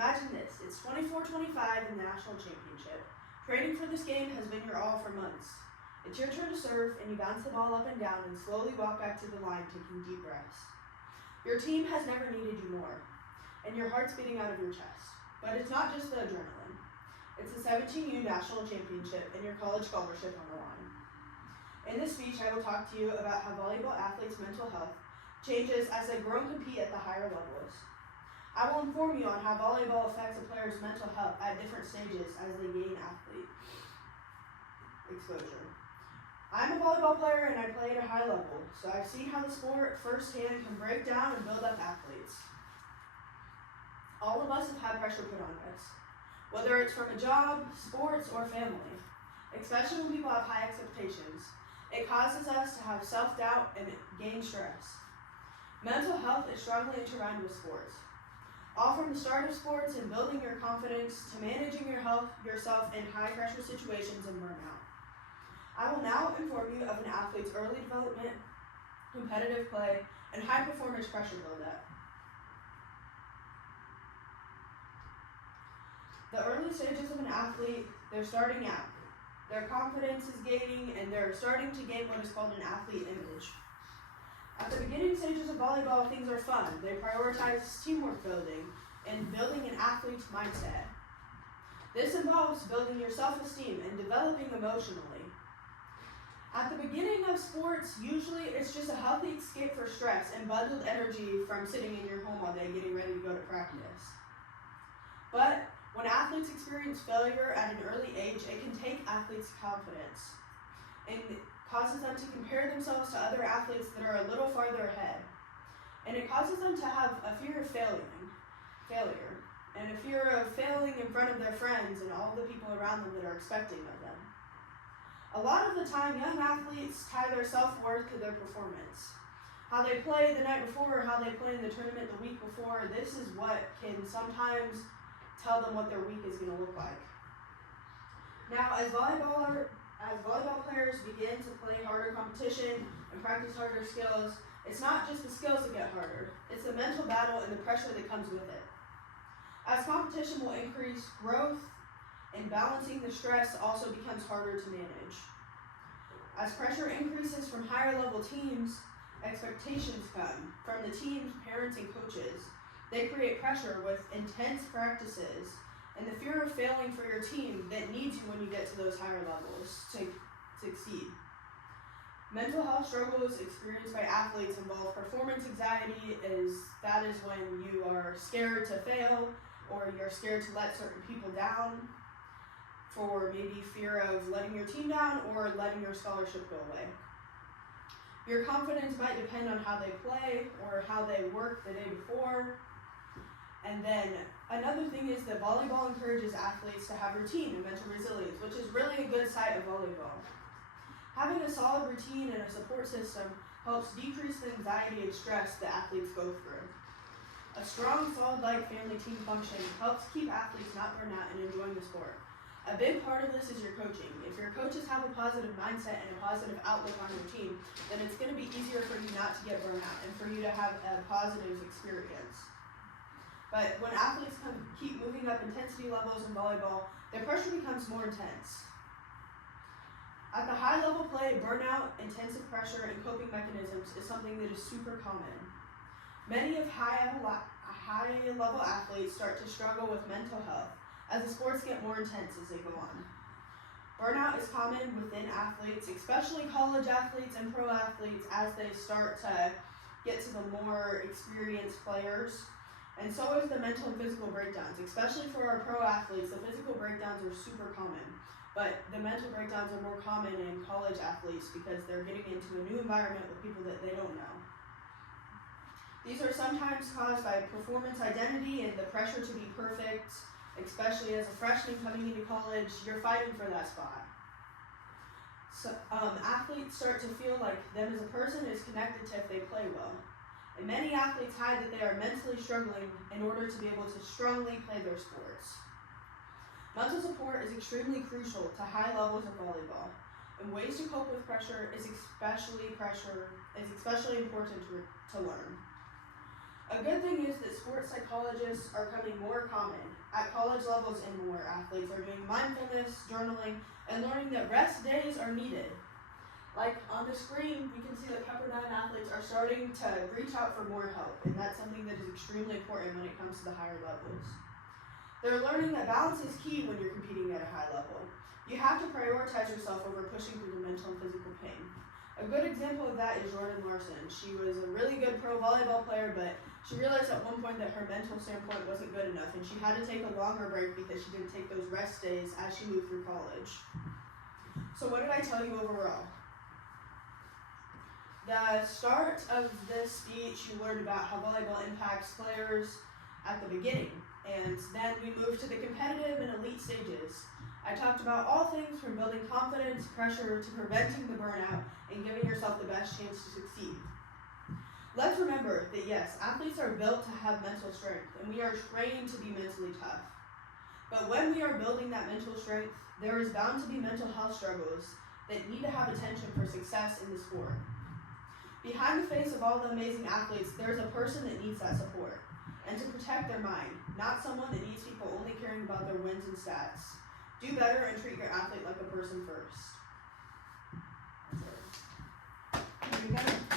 Imagine this, it's 24-25 in the national championship. Training for this game has been your all for months. It's your turn to serve, and you bounce the ball up and down and slowly walk back to the line, taking deep breaths. Your team has never needed you more, and your heart's beating out of your chest. But it's not just the adrenaline. It's the 17U National Championship and your college scholarship on the line. In this speech, I will talk to you about how volleyball athletes' mental health changes as they grow and compete at the higher levels. I will inform you on how volleyball affects a player's mental health at different stages as they gain athlete exposure. I'm a volleyball player and I play at a high level, so I've seen how the sport firsthand can break down and build up athletes. All of us have had pressure put on us, whether it's from a job, sports, or family, especially when people have high expectations. It causes us to have self-doubt and gain stress. Mental health is strongly intertwined with sports. All from the start of sports and building your confidence to managing your health yourself in high-pressure situations and burnout. I will now inform you of an athlete's early development, competitive play, and high-performance pressure buildup. The early stages of an athlete, they're starting out. Their confidence is gaining, and they're starting to gain what is called an athlete image. At the beginning stages of volleyball, things are fun. They prioritize teamwork building and building an athlete's mindset. This involves building your self-esteem and developing emotionally. At the beginning of sports, usually it's just a healthy escape for stress and bundled energy from sitting in your home all day getting ready to go to practice. But when athletes experience failure at an early age, it can take athletes' confidence and causes them to compare themselves to other athletes that are a little farther ahead. And it causes them to have a fear of failure, and a fear of failing in front of their friends and all the people around them that are expecting of them. A lot of the time, young athletes tie their self-worth to their performance. How they play the night before or how they play in the tournament the week before, this is what can sometimes tell them what their week is going to look like. Now, as volleyball players begin to play harder competition and practice harder skills, it's not just the skills that get harder, it's the mental battle and the pressure that comes with it. As competition will increase, growth and balancing the stress also becomes harder to manage. As pressure increases from higher level teams, expectations come from the team's parents and coaches. They create pressure with intense practices and the fear of failing for your team that needs you when you get to those higher levels to succeed. Mental health struggles experienced by athletes involve performance anxiety. That is when you are scared to fail or you're scared to let certain people down for maybe fear of letting your team down or letting your scholarship go away. Your confidence might depend on how they play or how they work the day before. And then another thing is that volleyball encourages athletes to have routine and mental resilience, which is really a good side of volleyball. Having a solid routine and a support system helps decrease the anxiety and stress that athletes go through. A strong, solid-like family team function helps keep athletes not burned out and enjoying the sport. A big part of this is your coaching. If your coaches have a positive mindset and a positive outlook on your team, then it's going to be easier for you not to get burned out and for you to have a positive experience. But when athletes keep moving up intensity levels in volleyball, their pressure becomes more intense. At the high level play, burnout, intensive pressure, and coping mechanisms is something that is super common. Many of high level athletes start to struggle with mental health as the sports get more intense as they go on. Burnout is common within athletes, especially college athletes and pro athletes, as they start to get to the more experienced players. And so is the mental and physical breakdowns, especially for our pro athletes. The physical breakdowns are super common, but the mental breakdowns are more common in college athletes because they're getting into a new environment with people that they don't know. These are sometimes caused by performance identity and the pressure to be perfect, especially as a freshman coming into college. You're fighting for that spot. So athletes start to feel like them as a person is connected to if they play well. And many athletes hide that they are mentally struggling in order to be able to strongly play their sports. Mental support is extremely crucial to high levels of volleyball, and ways to cope with pressure is especially important to learn. A good thing is that sports psychology psychologists are becoming more common. At college levels and more, athletes are doing mindfulness, journaling, and learning that rest days are needed. Like on the screen, we can see that Pepperdine athletes are starting to reach out for more help, and that's something that is extremely important when it comes to the higher levels. They're learning that balance is key when you're competing at a high level. You have to prioritize yourself over pushing through the mental and physical pain. A good example of that is Jordan Larson. She was a really good pro volleyball player, but she realized at one point that her mental standpoint wasn't good enough, and she had to take a longer break because she didn't take those rest days as she moved through college. So what did I tell you overall? The start of this speech, you learned about how volleyball impacts players at the beginning, and then we moved to the competitive and elite stages. I talked about all things from building confidence, pressure, to preventing the burnout, and giving yourself the best chance to succeed. Let's remember that yes, athletes are built to have mental strength, and we are trained to be mentally tough. But when we are building that mental strength, there is bound to be mental health struggles that need to have attention for success in the sport. Behind the face of all the amazing athletes, there's a person that needs that support, and to protect their mind, not someone that needs people only caring about their wins and stats. Do better and treat your athlete like a person first. Here we go.